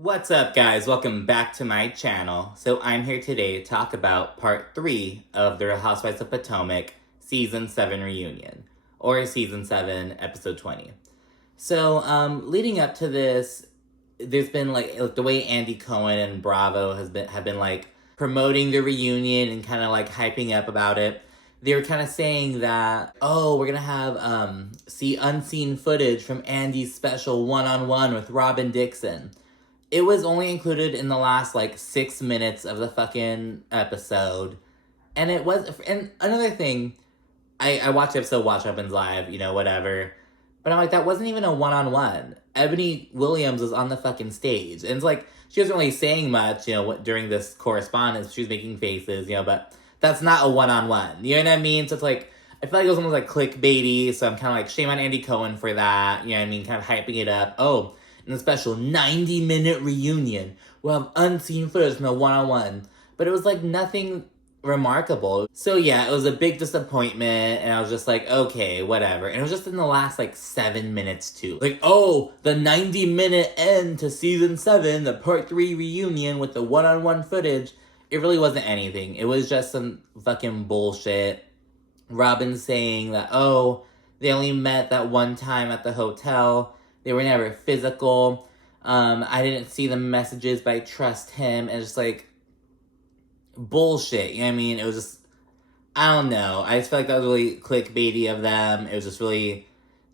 What's up, guys? Welcome back to my channel. So I'm here today to talk about part 3 of the Real Housewives of Potomac Season 7 reunion, or Season 7, Episode 20. So, leading up to this, there's been like the way Andy Cohen and Bravo have been like promoting the reunion and kind of like hyping up about it. They were kind of saying that, oh, we're gonna have see unseen footage from Andy's special one-on-one with Robyn Dixon. It was only included in the last, 6 minutes of the fucking episode. And it was... And another thing, I watched the episode, Watch Robyn's Live, whatever. But I'm like, that wasn't even a one-on-one. Ebony Williams was on the fucking stage. And it's like, she wasn't really saying much, during this correspondence. She was making faces, but that's not a one-on-one. You know what I mean? So it's like, I feel like it was almost clickbaity. So I'm kind of like, shame on Andy Cohen for that. You know what I mean? Kind of hyping it up. Oh, in the special 90-minute reunion, we'll have unseen footage from the one-on-one. But it was nothing remarkable. So yeah, it was a big disappointment, and I was just like, okay, whatever. And it was just in the last 7 minutes too. Oh, the 90-minute end to season 7, the part 3 reunion with the one-on-one footage. It really wasn't anything. It was just some fucking bullshit. Robyn saying that, oh, they only met that one time at the hotel. They were never physical. I didn't see the messages, but I trust him. And just bullshit. You know what I mean? It was just, I don't know. I just feel like that was really clickbaity of them. It was just really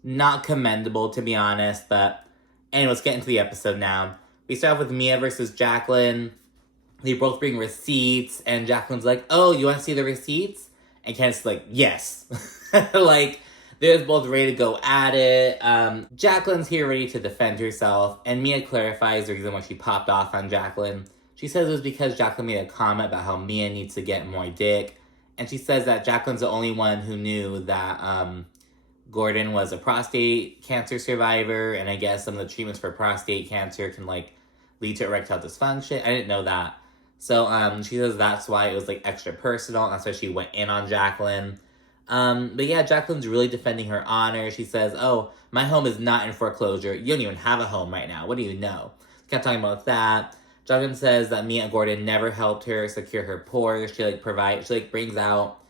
not commendable, to be honest. But anyway, let's get into the episode now. We start off with Mia versus Jacqueline. They both bring receipts, and Jacqueline's like, oh, you want to see the receipts? And Candiace's like, yes. They're both ready to go at it. Jacqueline's here ready to defend herself, and Mia clarifies the reason why she popped off on Jacqueline. She says it was because Jacqueline made a comment about how Mia needs to get more dick, and she says that Jacqueline's the only one who knew that Gordon was a prostate cancer survivor, and I guess some of the treatments for prostate cancer can lead to erectile dysfunction. I didn't know that. So she says that's why it was extra personal, and that's why she went in on Jacqueline. But yeah, Jacqueline's really defending her honor. She says, oh, my home is not in foreclosure. You don't even have a home right now. What do you know? Kept talking about that. Jacqueline says that Mia and Gordon never helped her secure her Porsche. She brings out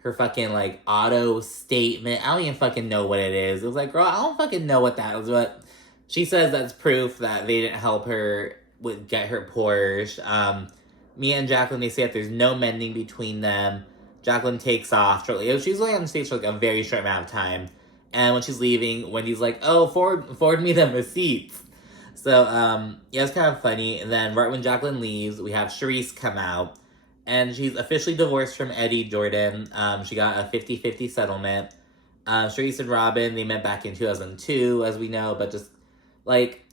her fucking auto statement. I don't even fucking know what it is. It was girl, I don't fucking know what that was. But she says that's proof that they didn't help her get her Porsche. Mia and Jacqueline, they say that there's no mending between them. Jacqueline takes off shortly. She's only on stage for a very short amount of time. And when she's leaving, Wendy's like, oh, forward me the receipts. So, yeah, it's kind of funny. And then right when Jacqueline leaves, we have Sharice come out. And she's officially divorced from Eddie Jordan. She got a 50-50 settlement. Sharice and Robyn, they met back in 2002, as we know. But just,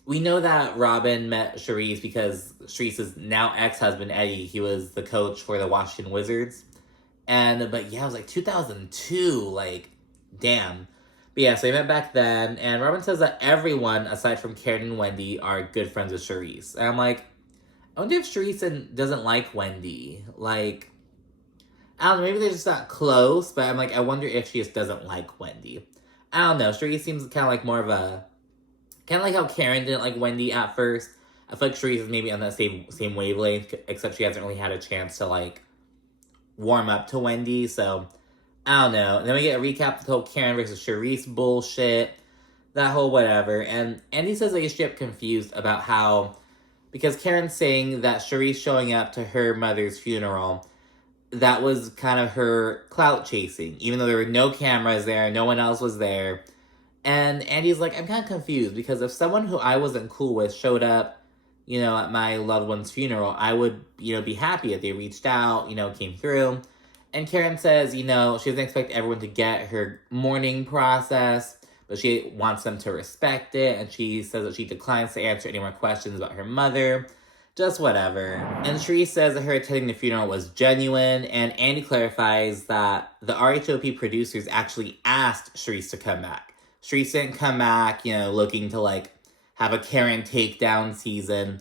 we know that Robyn met Sharice because Sharice's now ex-husband, Eddie, he was the coach for the Washington Wizards. But yeah, it was 2002, damn. But yeah, so they met back then, and Robyn says that everyone, aside from Karen and Wendy, are good friends with Sharice. And I'm like, I wonder if Sharice doesn't like Wendy. I don't know, maybe they're just not close, but I'm I wonder if she just doesn't like Wendy. I don't know, Sharice seems kind of more of a, kind of how Karen didn't like Wendy at first. I feel like Sharice is maybe on that same wavelength, except she hasn't really had a chance to, warm up to Wendy, so I don't know. And then we get a recap of the whole Karen versus Sharice bullshit, that whole whatever. And Andy says he's straight up confused about how, because Karen's saying that Sharice showing up to her mother's funeral, that was kind of her clout chasing, even though there were no cameras there, no one else was there. And Andy's like, I'm kind of confused, because if someone who I wasn't cool with showed up, at my loved one's funeral, I would, be happy if they reached out, came through. And Karen says, she doesn't expect everyone to get her mourning process, but she wants them to respect it. And she says that she declines to answer any more questions about her mother. Just whatever. And Sharice says that her attending the funeral was genuine. And Andy clarifies that the RHOP producers actually asked Sharice to come back. Sharice didn't come back, looking to, have a Karen takedown season.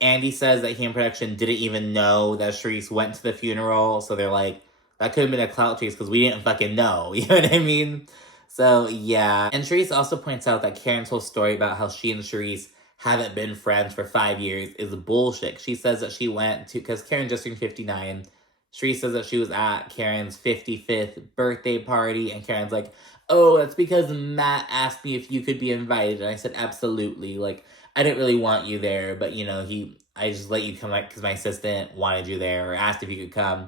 Andy says that he and production didn't even know that Sharice went to the funeral. So they're like, that could have been a clout chase because we didn't fucking know. You know what I mean? So, yeah. And Sharice also points out that Karen's whole story about how she and Sharice haven't been friends for 5 years is bullshit. She says that she went to, because Karen just turned 59. Sharice says that she was at Karen's 55th birthday party, and Karen's like, oh, that's because Matt asked me if you could be invited. And I said, absolutely. Like, I didn't really want you there, but, you know, I just let you come, like, because my assistant wanted you there or asked if you could come.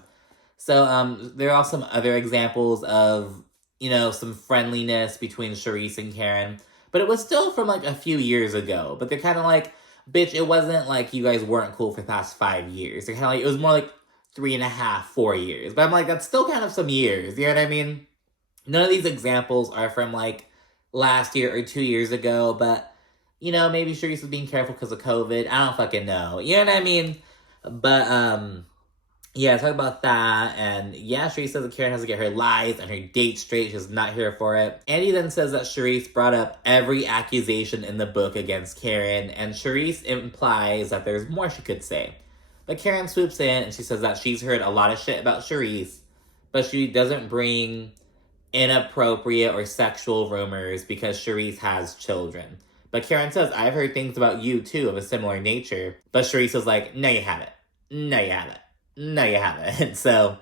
So, there are also some other examples of, you know, some friendliness between Sharice and Karen. But it was still from, like, a few years ago. But they're kind of like, bitch, it wasn't like you guys weren't cool for the past 5 years. They're kind of like, it was more like 3.5, 4 years. But I'm like, that's still kind of some years. You know what I mean? None of these examples are from, like, last year or 2 years ago. But, you know, maybe Sharice was being careful because of COVID. I don't fucking know. You know what I mean? But, yeah, talk about that, and yeah, Sharice says that Karen has to get her lies and her date straight. She's not here for it. Andy then says that Sharice brought up every accusation in the book against Karen, and Sharice implies that there's more she could say. But Karen swoops in, and she says that she's heard a lot of shit about Sharice, but she doesn't bring inappropriate or sexual rumors because Sharice has children. But Karen says, I've heard things about you, too, of a similar nature. But Sharice is like, no, you haven't. No, you haven't. No, you haven't. So,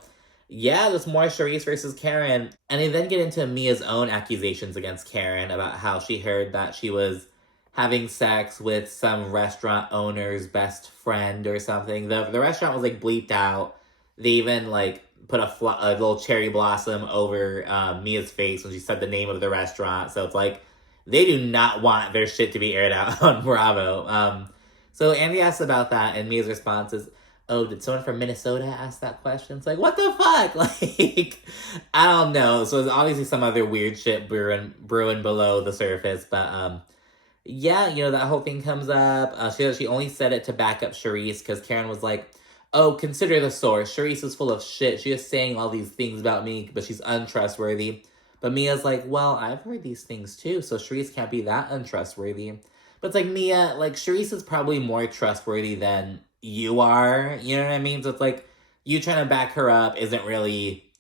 yeah, there's more Sharice versus Karen. And they then get into Mia's own accusations against Karen about how she heard that she was having sex with some restaurant owner's best friend or something. The restaurant was, like, bleeped out. They even, like, put a little cherry blossom over Mia's face when she said the name of the restaurant. So it's like, they do not want their shit to be aired out on Bravo. So Andy asks about that, and Mia's response is, oh, did someone from Minnesota ask that question? It's like, what the fuck? Like, I don't know. So there's obviously some other weird shit brewing below the surface. But, yeah, you know, that whole thing comes up. She only said it to back up Sharice because Karen was like, oh, consider the source. Sharice is full of shit. She is saying all these things about me, but she's untrustworthy. But Mia's like, well, I've heard these things too, so Sharice can't be that untrustworthy. But it's like, Mia, like, Sharice is probably more trustworthy than you are, you know what I mean? So it's like, you trying to back her up isn't really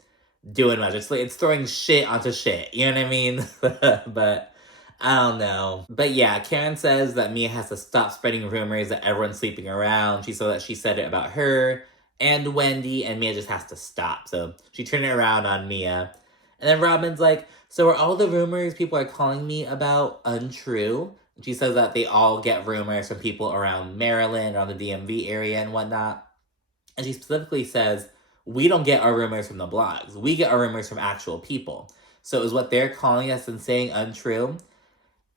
doing much. It's like, it's throwing shit onto shit, you know what I mean? But, I don't know. But yeah, Karen says that Mia has to stop spreading rumors that everyone's sleeping around. She said that she said it about her and Wendy, and Mia just has to stop. So she turned it around on Mia. And then Robyn's like, so are all the rumors people are calling me about untrue? She says that they all get rumors from people around Maryland, around the DMV area and whatnot. And she specifically says, we don't get our rumors from the blogs. We get our rumors from actual people. So is what they're calling us and saying untrue?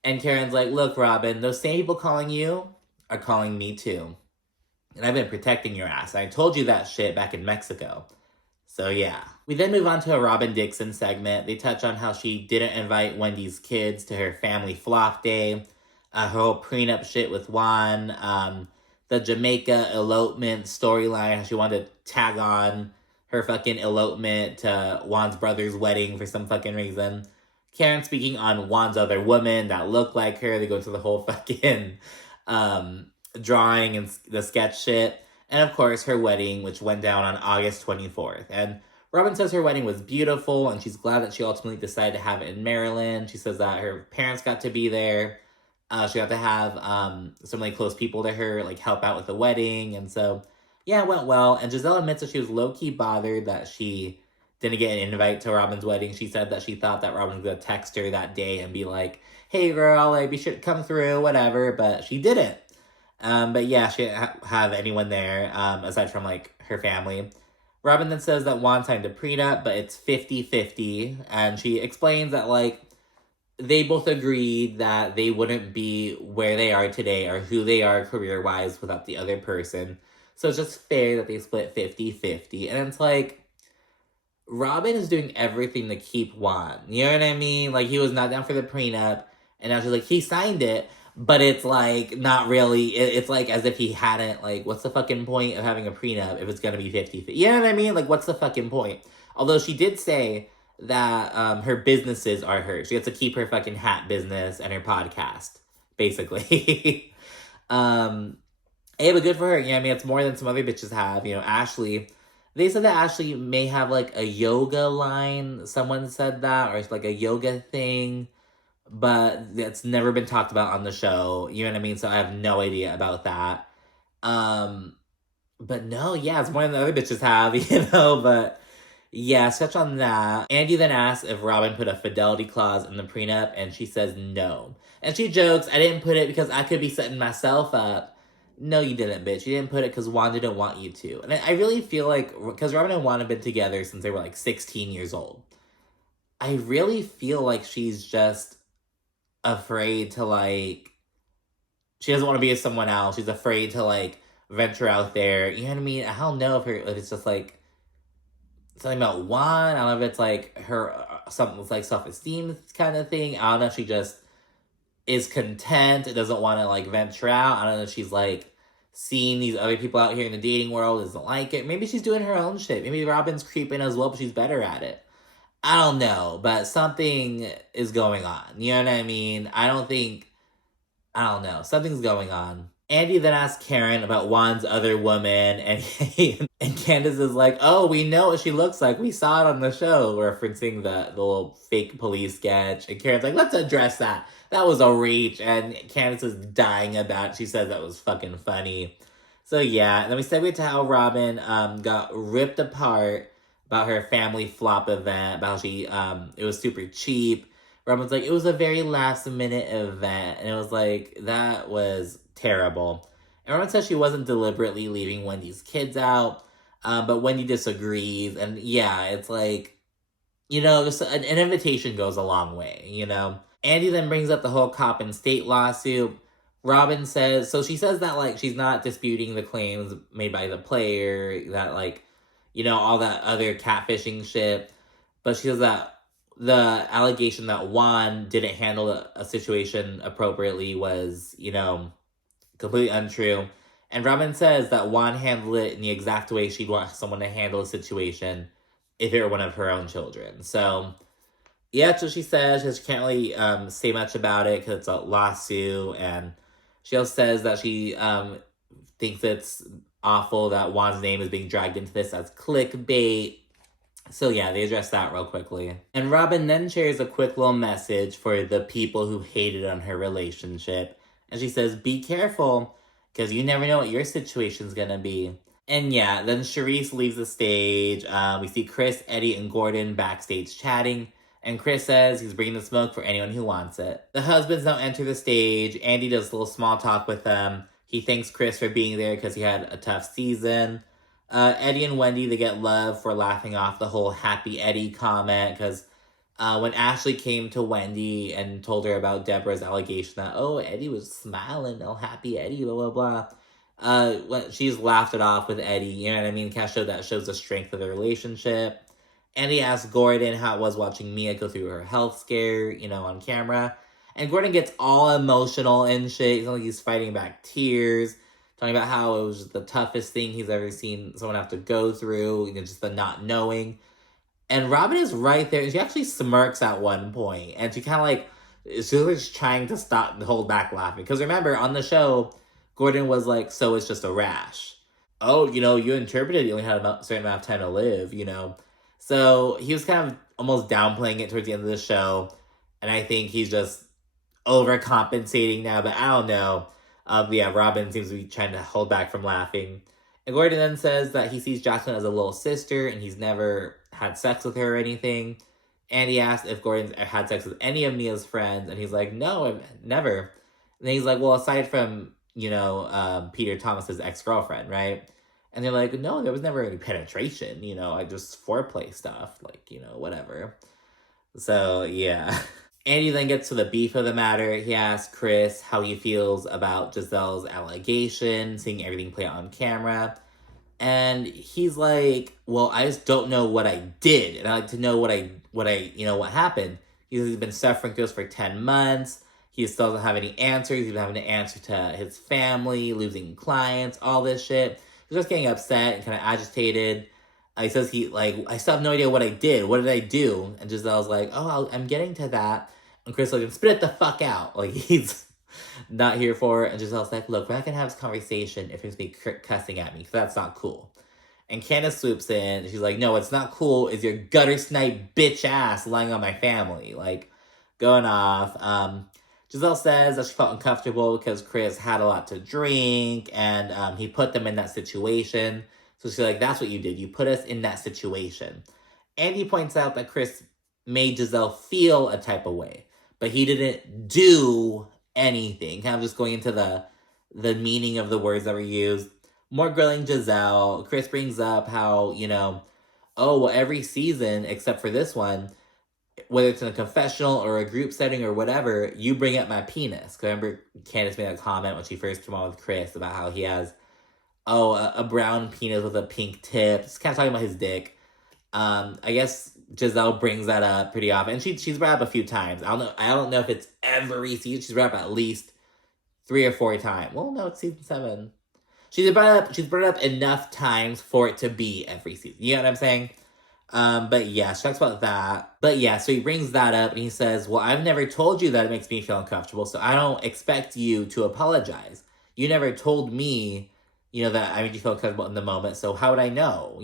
And Karen's like, look, Robyn, those same people calling you are calling me too. And I've been protecting your ass. I told you that shit back in Mexico. So yeah. We then move on to a Robyn Dixon segment. They touch on how she didn't invite Wendy's kids to her family flop day. Her whole prenup shit with Juan, the Jamaica elopement storyline, how she wanted to tag on her fucking elopement to Juan's brother's wedding for some fucking reason. Karen speaking on Juan's other woman that looked like her. They go into the whole fucking drawing and the sketch shit. And of course, her wedding, which went down on August 24th. And Robyn says her wedding was beautiful, and she's glad that she ultimately decided to have it in Maryland. She says that her parents got to be there. She got to have some really close people to her, like, help out with the wedding. And so, yeah, it went well. And Giselle admits that she was low-key bothered that she didn't get an invite to Robyn's wedding. She said that she thought that Robyn was going to text her that day and be like, hey, girl, like, be sure to come through, whatever. But she didn't. But yeah, she didn't have anyone there, aside from, like, her family. Robyn then says that Juan signed a prenup, but it's 50-50. And she explains that, like, they both agreed that they wouldn't be where they are today or who they are career-wise without the other person. So it's just fair that they split 50-50. And it's like, Robyn is doing everything to keep Juan. You know what I mean? Like, he was not down for the prenup, and now she's like, he signed it, but it's, like, not really. It's like as if he hadn't, like, what's the fucking point of having a prenup if it's gonna be 50-50? You know what I mean? Like, what's the fucking point? Although she did say that her businesses are hers. She gets to keep her fucking hat business and her podcast, basically. Hey, but good for her. Yeah, I mean, it's more than some other bitches have. You know, Ashley, they said that Ashley may have, like, a yoga line. Someone said that, or it's like a yoga thing. but it's never been talked about on the show. You know what I mean? So I have no idea about that. Um, but no, yeah, it's more than the other bitches have, but yeah, touch on that. Andy then asks if Robyn put a fidelity clause in the prenup, and she says no. And she jokes, I didn't put it because I could be setting myself up. No, you didn't, bitch. You didn't put it because Juan didn't want you to. And I really feel like, because Robyn and Juan have been together since they were like 16 years old, I really feel like she's just afraid to like, she doesn't want to be with someone else. She's afraid to like venture out there. You know what I mean? I don't know if it's just like something about Juan. I don't know if it's like her something like self-esteem kind of thing. I don't know if she just is content and doesn't want to like venture out. I don't know if she's like seeing these other people out here in the dating world, doesn't like it. Maybe she's doing her own shit. Maybe Robyn's creeping as well, but she's better at it. I don't know, but something is going on. You know what I mean? I don't know. Something's going on. Andy then asks Karen about Juan's other woman, and and Candiace is like, "Oh, we know what she looks like. We saw it on the show," referencing the little fake police sketch. And Karen's like, "Let's address that. That was a reach." And Candiace is dying about it. She says that was fucking funny. So yeah, and then we segue to how Robyn got ripped apart about her family flop event, about how it was super cheap. Robyn's like, it was a very last minute event. And it was like, that was terrible. And Robyn says she wasn't deliberately leaving Wendy's kids out, but Wendy disagrees. And yeah, it's like, just an invitation goes a long way. Andy then brings up the whole cop and state lawsuit. Robyn says, so she says that, like, she's not disputing the claims made by the player, that, like, all that other catfishing shit. But she says that the allegation that Juan didn't handle a situation appropriately was, completely untrue. And Robyn says that Juan handled it in the exact way she'd want someone to handle a situation if it were one of her own children. So, yeah, that's what she says. She can't really say much about it because it's a lawsuit. And she also says that she thinks it's awful that Juan's name is being dragged into this as clickbait. So yeah, they address that real quickly. And Robyn then shares a quick little message for the people who hated on her relationship. And she says, be careful, because you never know what your situation's gonna be. And yeah, then Sharice leaves the stage. We see Chris, Eddie, and Gordon backstage chatting. And Chris says he's bringing the smoke for anyone who wants it. The husbands now enter the stage. Andy does a little small talk with them. He thanks Chris for being there because he had a tough season. Eddie and Wendy, they get love for laughing off the whole Happy Eddie comment, because when Ashley came to Wendy and told her about Deborah's allegation that, oh, Eddie was smiling, oh, Happy Eddie, blah, blah, blah, when she's laughed it off with Eddie, you know what I mean? Kind of that shows the strength of the relationship. Andy asked Gordon how it was watching Mia go through her health scare, on camera. And Gordon gets all emotional and shit. He's like he's fighting back tears, talking about how it was just the toughest thing he's ever seen someone have to go through, just the not knowing. And Robyn is right there, and she actually smirks at one point, and she kind of like, she's like trying to stop and hold back laughing. Because remember, on the show, Gordon was like, so it's just a rash. Oh, you interpreted you only had a certain amount of time to live. So he was kind of almost downplaying it towards the end of the show, and I think he's just overcompensating now, but I don't know. Yeah, Robyn seems to be trying to hold back from laughing. And Gordon then says that he sees Jacqueline as a little sister and he's never had sex with her or anything. And he asked if Gordon's had sex with any of Mia's friends, and he's like, no, I've never. And then he's like, well, aside from, Peter Thomas's ex-girlfriend, right? And they're like, no, there was never any penetration, I just foreplay stuff, like, whatever. So, yeah. Andy then gets to the beef of the matter. He asks Chris how he feels about Giselle's allegation, seeing everything play out on camera. And he's like, well, I just don't know what I did. And I like to know what happened. He's been suffering through this for 10 months. He still doesn't have any answers. He's having to answer to his family, losing clients, all this shit. He's just getting upset and kind of agitated. He says I still have no idea what I did. What did I do? And Giselle's like, oh, I'm getting to that. And Chris like, spit it the fuck out. Like, he's not here for it. And Giselle's like, look, we're not going to have this conversation if you're going to be cussing at me, because that's not cool. And Candiace swoops in. She's like, no, it's not cool. Is your gutter snipe bitch ass lying on my family. Like, going off. Giselle says that she felt uncomfortable because Chris had a lot to drink and he put them in that situation. So she's like, that's what you did. You put us in that situation. Andy points out that Chris made Giselle feel a type of way, but he didn't do anything. Kind of just going into the meaning of the words that were used. More grilling Giselle. Chris brings up how, oh, well, every season, except for this one, whether it's in a confessional or a group setting or whatever, you bring up my penis. Because I remember Candiace made a comment when she first came on with Chris about how he has, a brown penis with a pink tip. Just kind of talking about his dick. I guess Giselle brings that up pretty often. And she's brought up a few times. I don't know if it's every season. She's brought up at least 3 or 4 times. Well, no, it's season 7. She's brought it up enough times for it to be every season. You know what I'm saying? But yeah, she talks about that. But yeah, so he brings that up and he says, well, I've never told you that it makes me feel uncomfortable, so I don't expect you to apologize. You never told me, that I made you feel uncomfortable in the moment, so how would I know?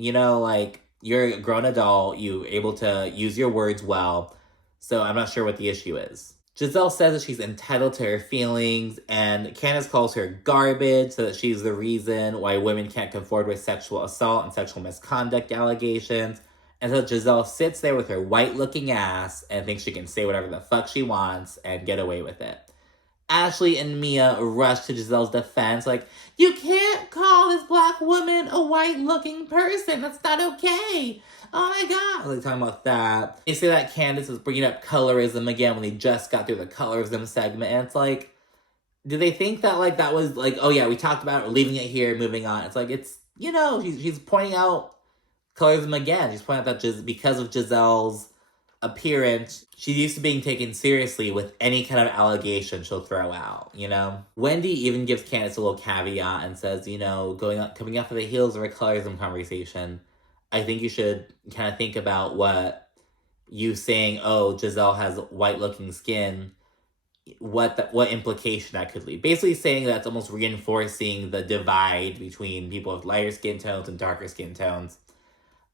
You're a grown adult, you're able to use your words well, so I'm not sure what the issue is. Giselle says that she's entitled to her feelings, and Candiace calls her garbage, so that she's the reason why women can't come forward with sexual assault and sexual misconduct allegations. And so Giselle sits there with her white-looking ass and thinks she can say whatever the fuck she wants and get away with it. Ashley and Mia rush to Giselle's defense, like, you can't call this black woman a white-looking person. That's not okay. Oh my god. Like, talking about that. They say that Candiace is bringing up colorism again when they just got through the colorism segment. And it's like, do they think that, that was, oh yeah, we talked about it, we're leaving it here, moving on. It's like, she's pointing out colorism again. She's pointing out that because of Giselle's appearance, she's used to being taken seriously with any kind of allegation she'll throw out, Wendy even gives Candiace a little caveat and says, coming off of the heels of a colorism conversation, I think you should kind of think about what you saying, oh, Giselle has white-looking skin, what implication that could leave. Basically saying that's almost reinforcing the divide between people with lighter skin tones and darker skin tones.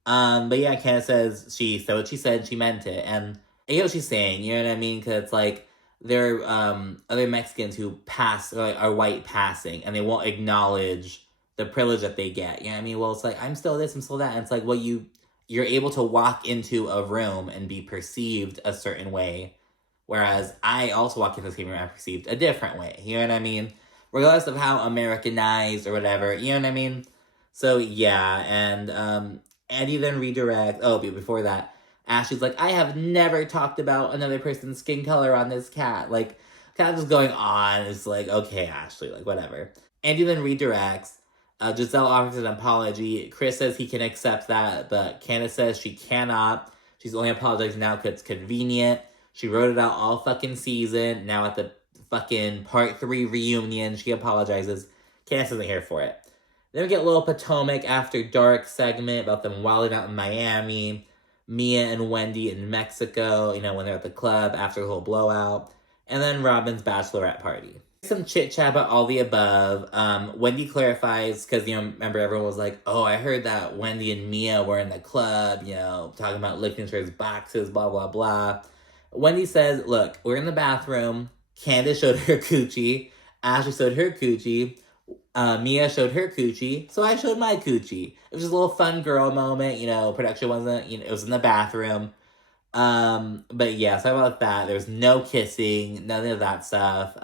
But yeah, Candiace says she said what she said, she meant it. And I get what she's saying, you know what I mean? Because it's like, there are other Mexicans who pass, or are white passing, and they won't acknowledge the privilege that they get. You know what I mean? Well, it's like, I'm still this, I'm still that. And it's like, well, you're able to walk into a room and be perceived a certain way. Whereas I also walk into the same room and I'm perceived a different way. You know what I mean? Regardless of how Americanized or whatever, you know what I mean? So yeah, and Andy then redirects. Oh, but before that, Ashley's like, I have never talked about another person's skin color on this cat. Like, kind of just going on. It's like, okay, Ashley, whatever. Andy then redirects. Giselle offers an apology. Chris says he can accept that, but Candiace says she cannot. She's only apologizing now because it's convenient. She wrote it out all fucking season. Now at the fucking part 3 reunion, she apologizes. Candiace isn't here for it. Then we get a little Potomac After Dark segment about them wilding out in Miami. Mia and Wendy in Mexico, when they're at the club after the whole blowout. And then Robyn's bachelorette party. Some chit-chat about all the above. Wendy clarifies, because, remember everyone was like, oh, I heard that Wendy and Mia were in the club, talking about looking through his boxes, blah, blah, blah. Wendy says, look, we're in the bathroom. Candiace showed her coochie. Ashley showed her coochie. Mia showed her coochie, so I showed my coochie. It was just a little fun girl moment, production wasn't, it was in the bathroom. But yeah, so about that. There's no kissing, none of that stuff.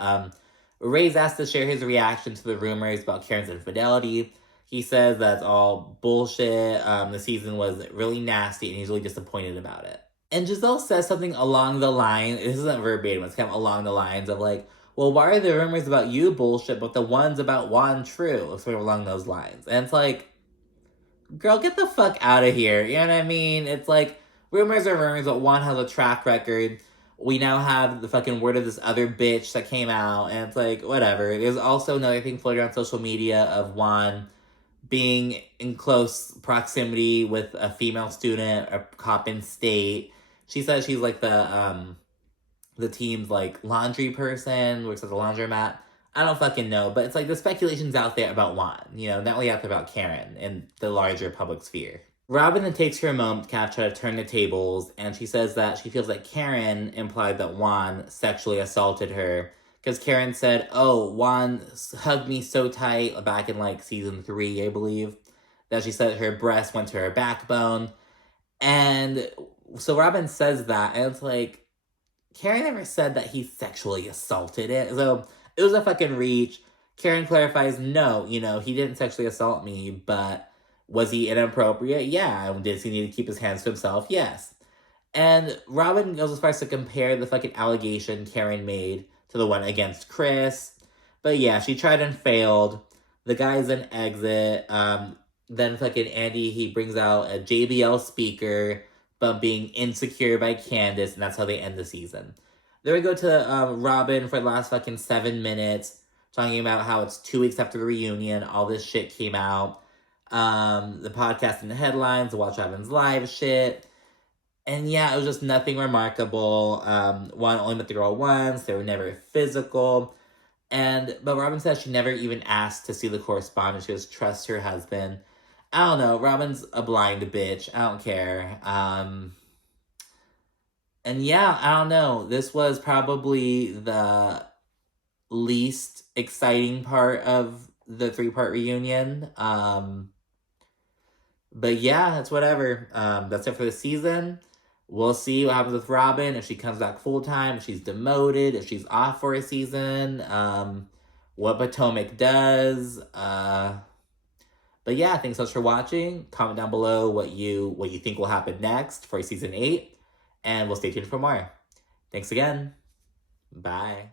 Ray's asked to share his reaction to the rumors about Karen's infidelity. He says that's all bullshit. The season was really nasty, and he's really disappointed about it. And Giselle says something along the line, this isn't verbatim, it's kind of along the lines of well, why are the rumors about you bullshit, but the ones about Juan true? Sort of along those lines. And it's like, girl, get the fuck out of here. You know what I mean? It's like, rumors are rumors, but Juan has a track record. We now have the fucking word of this other bitch that came out, and it's like, whatever. There's also another thing floating on social media of Juan being in close proximity with a female student, a cop in state. She says she's the team's laundry person, works at the laundromat. I don't fucking know, but it's the speculation's out there about Juan, not only out there about Karen in the larger public sphere. Robyn then takes her a moment to kind of try to turn the tables, and she says that she feels like Karen implied that Juan sexually assaulted her. Because Karen said, oh, Juan hugged me so tight back in like season 3, I believe, that she said her breast went to her backbone. And so Robyn says that, and it's like, Karen never said that he sexually assaulted it. So it was a fucking reach. Karen clarifies, no, he didn't sexually assault me, but was he inappropriate? Yeah. Does he need to keep his hands to himself? Yes. And Robyn goes as far as to compare the fucking allegation Karen made to the one against Chris. But yeah, she tried and failed. The guy's an exit. Then fucking Andy, he brings out a JBL speaker, but being insecure by Candiace, and that's how they end the season. Then we go to Robyn for the last fucking 7 minutes, talking about how it's 2 weeks after the reunion, all this shit came out. The podcast and the headlines, the Watch Robyn's Live shit. And yeah, it was just nothing remarkable. One only met the girl once, they were never physical. But Robyn says she never even asked to see the correspondence. She just trusts her husband. I don't know. Robyn's a blind bitch. I don't care. And yeah, I don't know. This was probably the least exciting part of the 3-part reunion. But yeah, it's whatever. That's it for the season. We'll see what happens with Robyn, if she comes back full-time, if she's demoted, if she's off for a season, what Potomac does. But yeah, thanks so much for watching. Comment down below what you think will happen next for season 8, and we'll stay tuned for more. Thanks again. Bye.